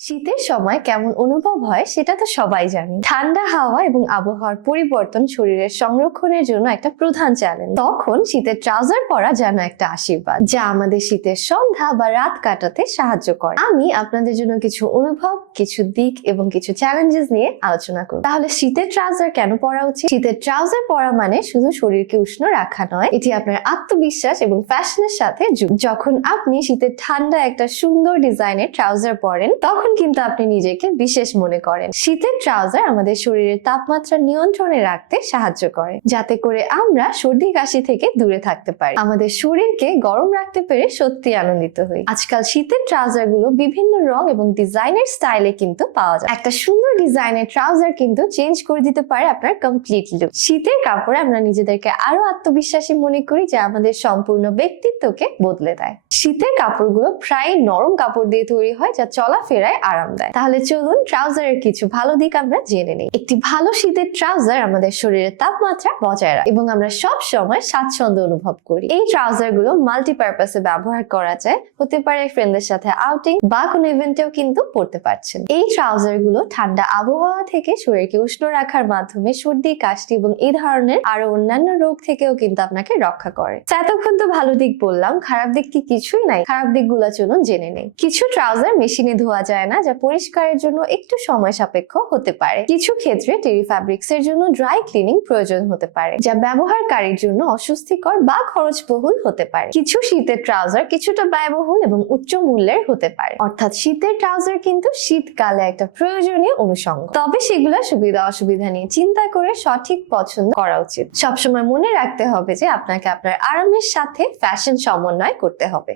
শীতের সময় কেমন অনুভব হয় সেটা তো সবাই জানি। ঠান্ডা হাওয়া এবং আবহাওয়ার পরিবর্তন শরীরের সংরক্ষণের জন্য একটা প্রধান চ্যালেঞ্জ। তখন শীতের ট্রাউজার পরা যেন একটা আশীর্বাদ, যা আমাদের শীতের সন্ধ্যা বা রাত কাটাতে সাহায্য করে। আমি আপনাদের জন্য কিছু অনুভব, কিছু দিক এবং কিছু চ্যালেঞ্জেস নিয়ে আলোচনা করব। তাহলে শীতের ট্রাউজার কেন পরা উচিত? শীতের ট্রাউজার পরা মানে শুধু শরীরকে উষ্ণ রাখা নয়, এটি আপনার আত্মবিশ্বাস এবং ফ্যাশনের সাথে যুক্ত। যখন আপনি শীতের ঠান্ডা একটা সুন্দর ডিজাইনের ট্রাউজার পরেন, তখন কিন্তু আপনি নিজেকে বিশেষ মনে করেন। শীতের ট্রাউজার আমাদের শরীরের তাপমাত্রা নিয়ন্ত্রণে রাখতে সাহায্য করে, যাতে করে আমরা সর্দি কাশি থেকে দূরে থাকতে পারি। আমাদের শরীরকে গরম রাখতে পেরে সত্যি আনন্দিত হই। আজকাল শীতের ট্রাউজার গুলো বিভিন্ন রং এবং ডিজাইনের স্টাইলে কিন্তু পাওয়া যায়। একটা সুন্দর ডিজাইনের ট্রাউজার কিন্তু চেঞ্জ করে দিতে পারে আপনার কমপ্লিট লুক। শীতের কাপড়ে আমরা নিজেদেরকে আরো আত্মবিশ্বাসী মনে করি, যা আমাদের সম্পূর্ণ ব্যক্তিত্বকে বদলে দেয়। শীতের কাপড়গুলো প্রায় নরম কাপড় দিয়ে তৈরি হয়, যা চলাফেরায় আরাম দেয়। তাহলে চলুন ট্রাউজারের কিছু ভালো দিক আমরা জেনে নিই। একটি ভালো শীতের ট্রাউজার আমাদের শরীরের তাপমাত্রা বজায় রাখে এবং আমরা সব সময় স্বাচ্ছন্দ্য অনুভব করি। এই ট্রাউজার গুলো মাল্টিপারপাসে ব্যবহার করা যায়, হতে পারে ফ্রেন্ডদের সাথে আউটিং বা কোনো ইভেন্টেও কিন্তু পরতে পারছেন। এই ট্রাউজার গুলো ঠান্ডা আবহাওয়া থেকে শরীরকে উষ্ণ রাখার মাধ্যমে সর্দি, কাশি এবং এই ধরনের আরো অন্যান্য রোগ থেকেও কিন্তু আপনাকে রক্ষা করে। এতক্ষণ তো ভালো দিক বললাম, খারাপ দিক কি কিছুই নাই? খারাপ দিকগুলো চলুন জেনে নেই। কিছু ট্রাউজার মেশিনে ধোয়া যায় না, যা পরিষ্কারের জন্য একটু সময় সাপেক্ষ হতে পারে। কিছু ক্ষেত্রে টেরি ফ্যাব্রিক্স এর জন্য ড্রাই ক্লিনিং প্রয়োজন হতে পারে, যা ব্যবহারকারীর জন্য অস্বস্তিকর বা খরচবহুল হতে পারে। কিছু শীতের ট্রাউজার কিছুটা ব্যয়বহুল এবং উচ্চ মূল্যের হতে পারে, অর্থাৎ শীতের ট্রাউজার কিন্তু শীতকালে একটা প্রয়োজনীয় অনুষঙ্গ। তবে সেগুলো সুবিধা অসুবিধা নিয়ে চিন্তা করে সঠিক পছন্দ করা উচিত। সবসময় মনে রাখতে হবে যে আপনাকে আপনার আরামের সাথে ফ্যাশন সমন্বয় করতে হবে।